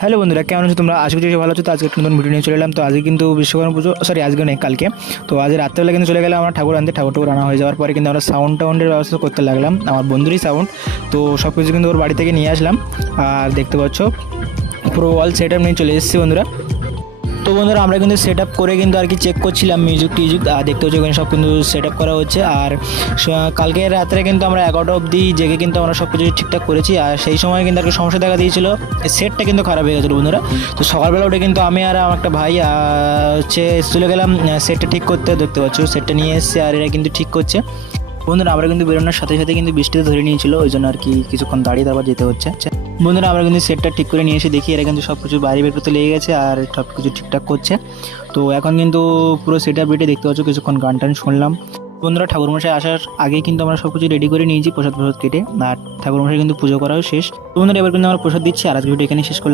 Hello বন্ধুরা, কেমন আছো তোমরা? আশা করি ভালো আছো। তো আজকে একটা নতুন ভিডিও নিয়ে চলে এলাম। তো আজকে কিন্তু বিশ্বকর্মা পুজো, সরি আজকে নেই, কালকে। তো আজ রাত্রেবেলা কিন্তু চলে গেলাম আমরা ঠাকুর আনতে। ঠাকুর আনা হয়ে যাওয়ার পরে কিন্তু আমরা সাউন্ডের ব্যবস্থা করতে লাগলাম, আমার বন্ধুরই সাউন্ড। তো সব কিছু কিন্তু ওর বাড়ি থেকে নিয়ে আসলাম। আর দেখতে পাচ্ছ পুরো অল সেট আপ নিয়ে চলে এসেছি বন্ধুরা। তো বন্ধুরা আমরা কিন্তু সেট আপ করে কিন্তু আর কি চেক করছিলাম মিউজিক টিউজিক, আর দেখতে হচ্ছে ওখানে সব কিন্তু সেট আপ করা হচ্ছে। আর কালকে রাত্রে কিন্তু আমরা 11টা অবধি জেগে কিন্তু আমরা সব কিছু ঠিকঠাক করেছি। আর সেই সময় কিন্তু আর কি সমস্যা দেখা দিয়েছিল, সেটটা কিন্তু খারাপ হয়ে গেছিলো বন্ধুরা। তো সকালবেলা উঠে কিন্তু আমি আর আমার একটা ভাই হচ্ছে চলে গেলাম সেটটা ঠিক করতে। দেখতে পাচ্ছ সেটটা নিয়ে এসছে আর এরা কিন্তু ঠিক করছে বন্ধুরা। আমরা কিন্তু বেরোনোর সাথে সাথে কিন্তু বৃষ্টিতে ধরে নিয়েছিল, ওই জন্য আর কি কিছুক্ষণ দাঁড়িয়ে তারপর যেতে হচ্ছে বন্ধুরা। আমরা কিন্তু সেটটা ঠিক করে নিয়ে এসে দেখি এরা কিন্তু সব কিছু বাইরে বের করতে লেগে গেছে আর সব কিছু ঠিকঠাক করছে। তো এখন কিন্তু পুরো সেট আপ রেডি, দেখতে পাচ্ছ কিছুক্ষণ গান টান শুনলাম বন্ধুরা। ঠাকুরমশাই আসার আগেই কিন্তু আমরা সব কিছু রেডি করে নিয়েছি, প্রসাদ কেটে। আর ঠাকুরমশাই কিন্তু পুজো করাও শেষ। তো বন্ধুরা এবার কিন্তু আমরা প্রসাদ দিচ্ছি। আর আজকে ভিডিও এখানে শেষ করলাম।